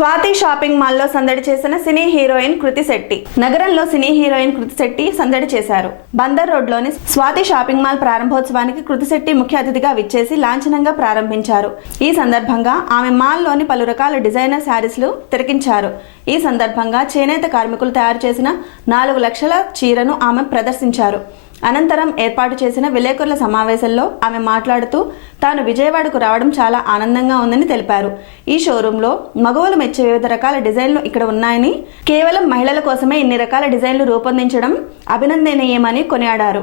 Swathi shopping మాల్లో సందడి చేసిన సినీ హీరోయిన్ కృతి శెట్టి. నగరంలో సినీ హీరోయిన్ కృతి శెట్టి సందడి చేశారు. బందర్ రోడ్లోని స్వాతి షాపింగ్ మాల్ ప్రారంభోత్సవానికి కృతి శెట్టి ముఖ్య అతిథిగా విచ్చేసి లాంఛనంగా ప్రారంభించారు. ఈ సందర్భంగా ఆమె మాల్లోని పలు రకాల డిజైనర్ శారీస్లు తిలకించారు. ఈ సందర్భంగా చేనేత కార్మికులు తయారు చేసిన 4 లక్షల చీరను ఆమె ప్రదర్శించారు. అనంతరం ఏర్పాటు చేసిన విలేకరుల సమావేశంలో ఆమె మాట్లాడుతూ తాను విజయవాడకు రావడం చాలా ఆనందంగా ఉందని తెలిపారు. ఈ షోరూంలో మగవాళ్ళు మెచ్చే వివిధ రకాల డిజైన్లు ఇక్కడ ఉన్నాయని, కేవలం మహిళల కోసమే ఇన్ని రకాల డిజైన్లు రూపొందించడం అభినందనీయమని కొనియాడారు.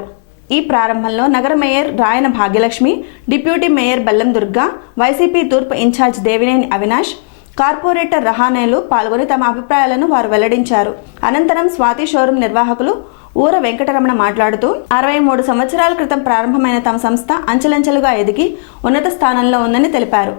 ఈ ప్రారంభంలో నగర మేయర్ రాయన భాగ్యలక్ష్మి, డిప్యూటీ మేయర్ బెల్లం దుర్గా, వైసీపీ తూర్పు ఇన్ఛార్జ్ దేవినేని అవినాష్, కార్పొరేటర్ రహానేలు పాల్గొని తమ అభిప్రాయాలను వారు వెల్లడించారు. అనంతరం స్వాతి షోరూం నిర్వాహకులు ఊర వెంకటరమణ మాట్లాడుతూ 63 సంవత్సరాల క్రితం ప్రారంభమైన తమ సంస్థ అంచెలంచెలుగా ఎదిగి ఉన్నత స్థానంలో ఉందని తెలిపారు.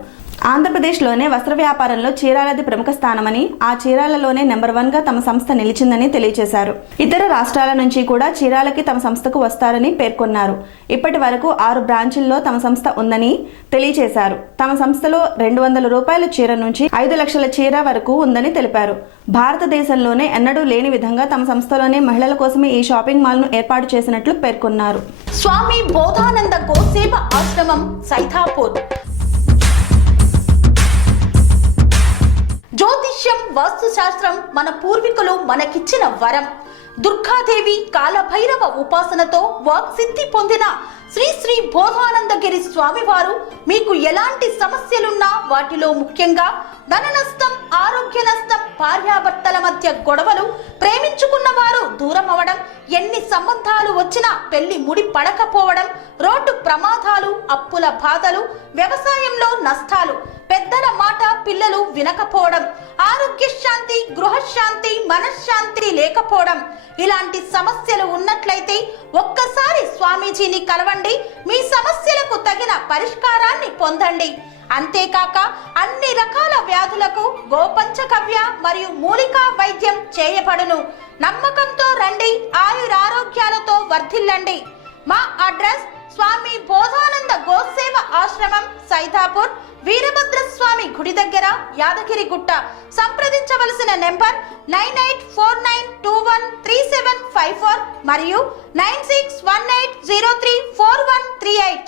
ఆంధ్రప్రదేశ్లోనే వస్త్ర వ్యాపారంలో చీరాలది ప్రముఖ స్థానమని, ఆ చీరాలలోనే నెంబర్ 1గా తమ సంస్థ నిలిచిందని తెలియజేశారు. ఇతర రాష్ట్రాల నుంచి కూడా చీరాలకి తమ సంస్థకు వస్తారని పేర్కొన్నారు. ఇప్పటి వరకు 6 బ్రాంచుల్లో తమ సంస్థ ఉందని తెలియజేశారు. తమ సంస్థలో 200 రూపాయల చీర నుంచి 5 లక్షల చీర వరకు ఉందని తెలిపారు. భారతదేశంలోనే ఎన్నడూ లేని విధంగా తమ సంస్థలోనే మహిళల కోసమే ఈ షాపింగ్ మాల్ ను ఏర్పాటు చేసినట్లు పేర్కొన్నారు. స్వామి బోధానంద గోసేవ ఆశ్రమం సైథాపూర్. జ్యోతిష్యం, వాస్తుశాస్త్రం మన పూర్వీకులు మనకిచ్చిన వరం. దుర్గాదేవి, కాలభైరవ ఉపాసనతో వాక్సిద్ధి పొందిన శ్రీ శ్రీ బోధానందగిరి స్వామివారు మీకు ఎలాంటి సమస్యలున్నా, వాటిలో ముఖ్యంగా ధన నష్టం, ఆరోగ్య నష్టం, భార్యాభర్తల మధ్య గొడవలు, ప్రేమించుకున్న వారు దూరం అవడం, ఎన్ని సంబంధాలు వచ్చినా పెళ్లి ముడి పడకపోవడం, రోడ్డు ప్రమాదాలు, అప్పుల బాధలు, వ్యవసాయంలో నష్టాలు, పెద్దల మాట పిల్లలు వినకపోవడం, ఆరోగ్య శాంతి, గృహశాంతి, మనశ్శాంతి లేకపోవడం, ఇలాంటి సమస్యలు ఉన్నట్లయితే ఒక్కసారి స్వామీజీని కలవండి. మీ సమస్యలకు తగిన పరిష్కారాన్ని పొందండి. అంతేకాక అన్ని రకాల వ్యాధులకు గోపంచకవ్య మరియు మూలికా వైద్యం చేయబడును. నమ్మకంతో రండి, ఆయురారోగ్యాలతో వర్ధిల్లండి. మా అడ్రస్ స్వామి బోధానంద గోసేవ ఆశ్రమం, సైథాపూర్, వీరభద్రస్వామి గుడి దగ్గర, యాదగిరిగుట్ట. సంప్రదించవలసిన నెంబర్ 9849213754 మరియు 9618034138.